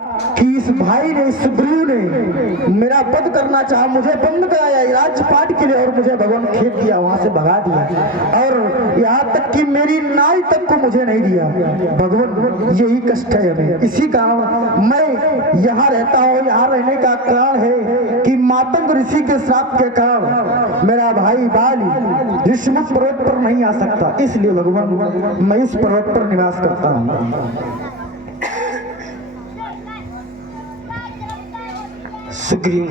कि इस भाई ने, इस गुरु ने मेरा वध करना चाहा, मुझे बंद कराया राजपाट के लिए और मुझे भगवान खेत दिया, वहां से भगा दिया और यहाँ तक कि मेरी नाई तक को मुझे नहीं दिया। भगवान यही कष्ट है हमें, इसी कारण मैं यहाँ रहता हूँ। यहाँ रहने का कारण है कि मातंग ऋषि के श्राप के कारण मेरा भाई बाली ऋषमुख पर्वत पर नहीं आ सकता, इसलिए भगवान मैं इस पर्वत पर निवास करता हूँ। सुग्रीव,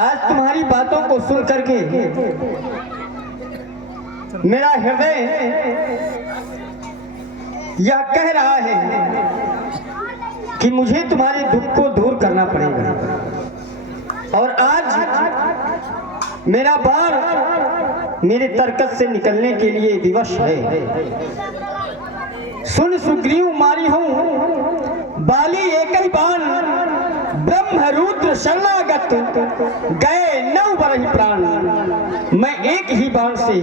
आज तुम्हारी बातों को सुन करके मेरा हृदय यह कह रहा है कि मुझे तुम्हारे दुख को दूर करना पड़ेगा। और आज मेरा बाण मेरे तर्कस से निकलने के लिए विवश है। सुन सुग्रीव, मारी हूं बाली एक ही बाण, ब्रह्म रुद्र शरणागत गए 9 बरही प्राण। मैं एक ही बाण से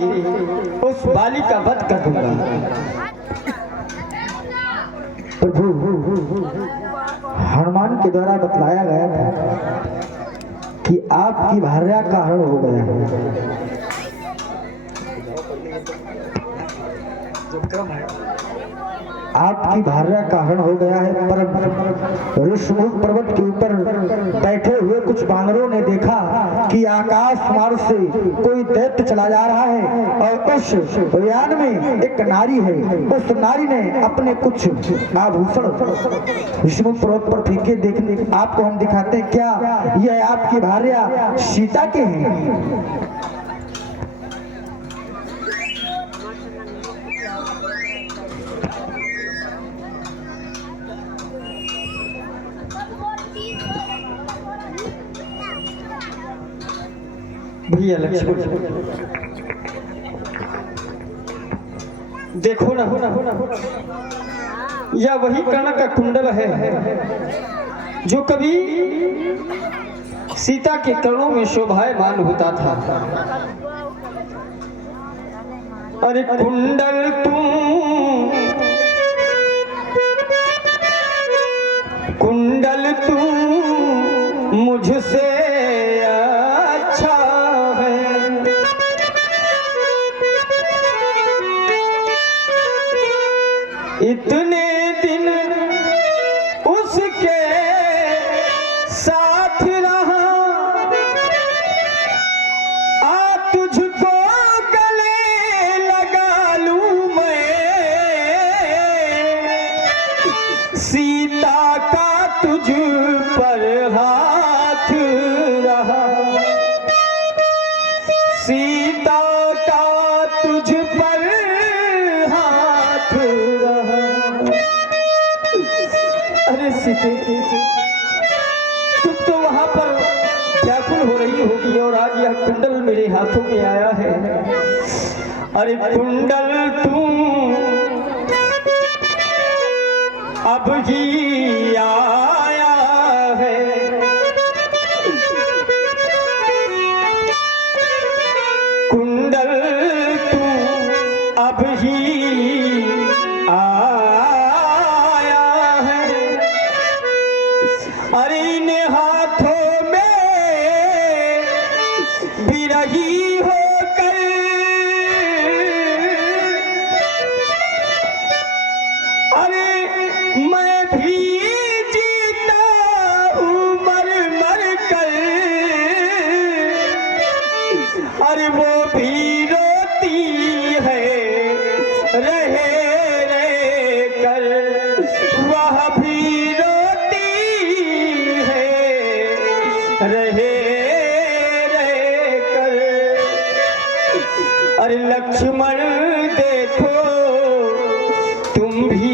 उस बाली का वध कर दूंगा। प्रभु, हनुमान के द्वारा बतलाया गया था कि आपकी भार्या का हरण हो गया है। आपकी भार्या का हरण हो गया है, पर ऋषमुख पर्वत के ऊपर बैठे हुए कुछ बानरों ने देखा कि आकाश मार्ग से कोई दैत्य चला जा रहा है और उस यान में एक नारी है। उस नारी ने अपने कुछ आभूषण ऋषमुख पर्वत पर फेंके। देखने आपको हम दिखाते हैं, क्या यह आपकी भार्या सीता के हैं? भैया लक्ष्मण, देखो ना, यह वही कर्ण का कुंडल है जो कभी सीता के कर्णों में शोभायमान होता था। अरे कुंडल तू मुझसे अच्छा है, इतने दिन उसके साथ रहा, आ तुझको गले लगा लूं मैं, सीता का तुझ पर हाथ रहा, सीता का तुझ पर हाथ रहा। अरे सीते, तुम तो वहां पर व्याकुल हो रही होगी और आज यह कुंडल मेरे हाथों में आया है। अरे कुंडल तू अब ही आया है, कुंडल तू अब ही आया है। अरे इन हाथों में बिरही होकर अरे मैं भी जीता हूँ मर मर कर, अरे वो भी रोती है रहे रहे कर, वह भी रोती है रहे रहे कर। अरे लक्ष्मण देखो तुम भी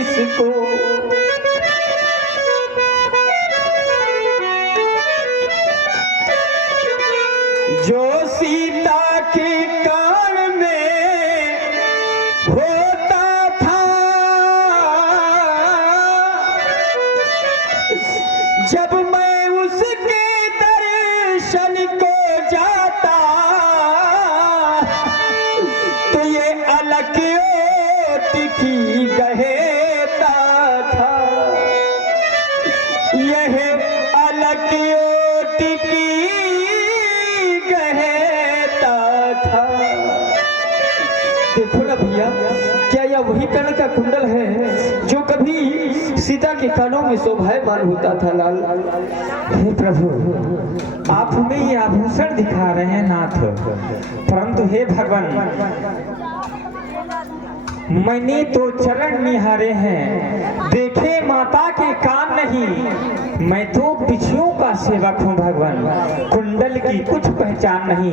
इसको, जो सीता के कान में होता था, जब मैं उसके दर्शन को जाता, तो ये अलग ओट की गहेता था। यह अलग टिकी कहता था। देखो ना भैया, क्या यह वही कर्ण का कुंडल है जो कभी सीता के कानों में शोभायमान होता था लाल? हे प्रभु, आप हमें ये आभूषण दिखा रहे हैं नाथ, परंतु हे भगवान, मैंने तो चरण निहारे हैं, देखे माता के कान नहीं। मैं तो पिछियों का सेवक हूँ भगवान, कुंडल की कुछ पहचान नहीं।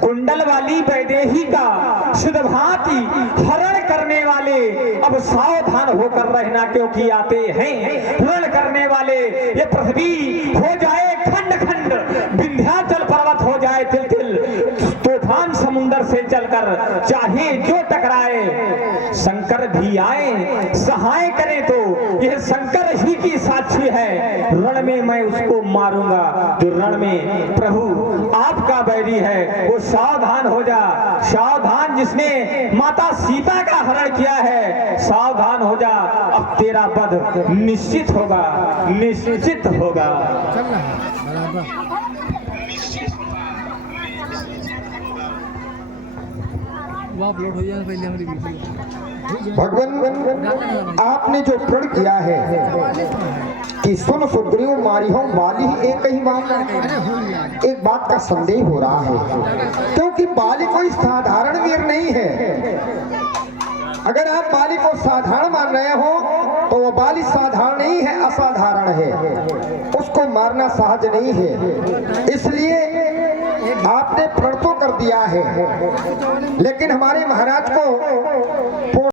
कुंडल वाली वैदेही का शुद्ध भांति हरण करने वाले अब सावधान होकर रहना, क्योंकि आते हैं हरण करने वाले। ये पृथ्वी हो जाए खंड खंड, विंध्याचल पर्वत हो जाए तिल तिल, तूफान समुंदर से चलकर चाहे जो टकराए, शंकर भी आए सहाय करे तो यह शंकर ही की साक्षी है। रण में मैं उसको मारूंगा जो रण में प्रभु आपका बैरी है। वो सावधान हो जा, सावधान, जिसने माता सीता का हरण किया है, सावधान हो जा। अब तेरा वध निश्चित होगा, निश्चित होगा। भगवान, आपने जो प्रण किया है कि सुन सुग्रीव मारिहो बाली एक ही बात, एक बात का संदेह हो रहा है, क्योंकि बाली कोई साधारण वीर नहीं है। अगर आप बाली को साधारण मान रहे हो तो वो बाली साधारण नहीं है, असाधारण है, उसको मारना सहज नहीं है। इसलिए आपने प्रण तो कर दिया है, लेकिन हमारे महाराज को